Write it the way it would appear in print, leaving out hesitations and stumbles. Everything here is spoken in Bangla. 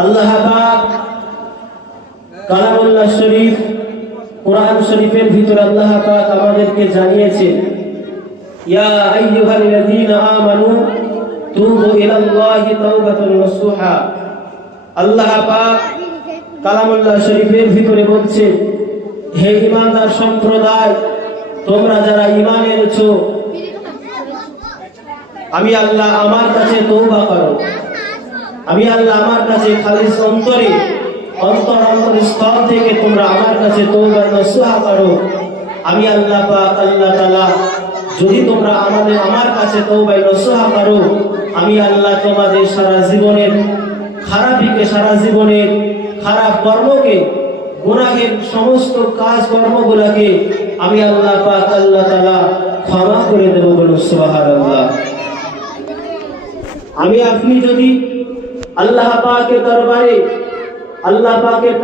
আল্লাহ পাক কালামুল্লাহ শরীফ কোরআন শরীফের ভিতরে আল্লাহ পাক আমাদেরকে জানিয়েছেন, ইয়া আইয়ুহাল্লাযীনা আমানু তুবু ইলাল্লাহি তাওবাতান নাসুহা। আল্লাহ পাক কালামুল্লাহ শরীফের ভিতরে বলছেন, হে ঈমানদার সম্প্রদায়, তোমরা যারা ঈমান এনেছো, আমি আল্লাহ আমার কাছে তওবা করো। আমি আল্লাহ আমার কাছে খালিস অন্তরে অন্তরস্থল থেকে তোমরা আমার কাছে তওবা নসুহা করো। আমি আল্লাহ পাক আল্লাহ তাআলা যদি তোমরা আমার কাছে তওবা নসুহা করো, আমি আল্লাহ তোমাদের সারা জীবনের খারাপিকে, সারা জীবনের খারাপ কর্মকে, গুনাহের সমস্ত কাজ কর্মগুলোকে আমি আল্লাহ পাক আল্লাহ তাআলা ক্ষমা করে দেব। বলুন সুবহানাল্লাহ। আমি আপনি যদি আল্লাহ পাকের দরবারে, আল্লাহ পাকের